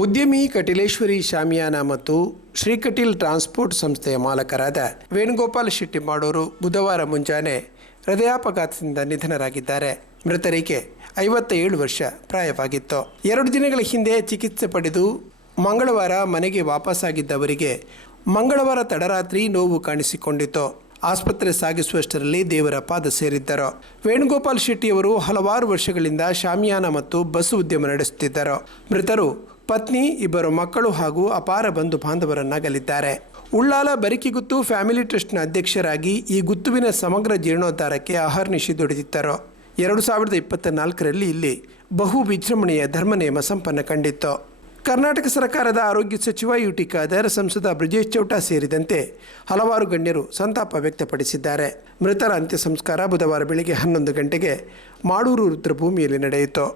ಉದ್ಯಮಿ ಕಟೀಲೇಶ್ವರಿ ಶಾಮಿಯಾನ ಮತ್ತು ಶ್ರೀಕಟೀಲ್ ಟ್ರಾನ್ಸ್ಪೋರ್ಟ್ ಸಂಸ್ಥೆಯ ಮಾಲಕರಾದ ವೇಣುಗೋಪಾಲ್ ಶೆಟ್ಟಿ ಮಾಡೋರು ಬುಧವಾರ ಮುಂಜಾನೆ ಹೃದಯಾಪಘಾತದಿಂದ ನಿಧನರಾಗಿದ್ದಾರೆ. ಮೃತರಿಗೆ 57 ವರ್ಷ ಪ್ರಾಯವಾಗಿತ್ತು. 2 ದಿನಗಳ ಹಿಂದೆ ಚಿಕಿತ್ಸೆ ಪಡೆದು ಮಂಗಳವಾರ ಮನೆಗೆ ವಾಪಸ್ಸಾಗಿದ್ದವರಿಗೆ ಮಂಗಳವಾರ ತಡರಾತ್ರಿ ನೋವು ಕಾಣಿಸಿಕೊಂಡಿತ್ತು. ಆಸ್ಪತ್ರೆ ಸಾಗಿಸುವಷ್ಟರಲ್ಲಿ ದೇವರ ಪಾದ ಸೇರಿದ್ದರು. ವೇಣುಗೋಪಾಲ್ ಶೆಟ್ಟಿಯವರು ಹಲವಾರು ವರ್ಷಗಳಿಂದ ಶಾಮಿಯಾನ ಮತ್ತು ಬಸ್ ಉದ್ಯಮ ನಡೆಸುತ್ತಿದ್ದರು. ಮೃತರು ಪತ್ನಿ, 2 ಮಕ್ಕಳು ಹಾಗೂ ಅಪಾರ ಬಂಧು ಬಾಂಧವರನ್ನಾಗಲಿದ್ದಾರೆ. ಉಳ್ಳಾಲ ಬರಿಕಿಗುತ್ತು ಫ್ಯಾಮಿಲಿ ಟ್ರಸ್ಟ್ನ ಅಧ್ಯಕ್ಷರಾಗಿ ಈ ಗುತ್ತುವಿನ ಸಮಗ್ರ ಜೀರ್ಣೋದ್ಧಾರಕ್ಕೆ ಅಹರ್ನಿಶಿ ದುಡಿದಿದ್ದರು. 2024ರಲ್ಲಿ ಇಲ್ಲಿ ಬಹು ವಿಜೃಂಭಣೆಯ ಧರ್ಮನೇಮ ಸಂಪನ್ನ ಕಂಡಿತ್ತು. ಕರ್ನಾಟಕ ಸರ್ಕಾರದ ಆರೋಗ್ಯ ಸಚಿವ ಯುಟಿ ಖಾದರ್, ಸಂಸದ ಬ್ರಿಜೇಶ್ ಚೌಟ ಸೇರಿದಂತೆ ಹಲವಾರು ಗಣ್ಯರು ಸಂತಾಪ ವ್ಯಕ್ತಪಡಿಸಿದ್ದಾರೆ. ಮೃತರ ಅಂತ್ಯ ಸಂಸ್ಕಾರ ಬುಧವಾರ ಬೆಳಗ್ಗೆ 11 ಗಂಟೆಗೆ ಮಾಡೂರು ರುದ್ರಭೂಮಿಯಲ್ಲಿ ನಡೆಯಿತು.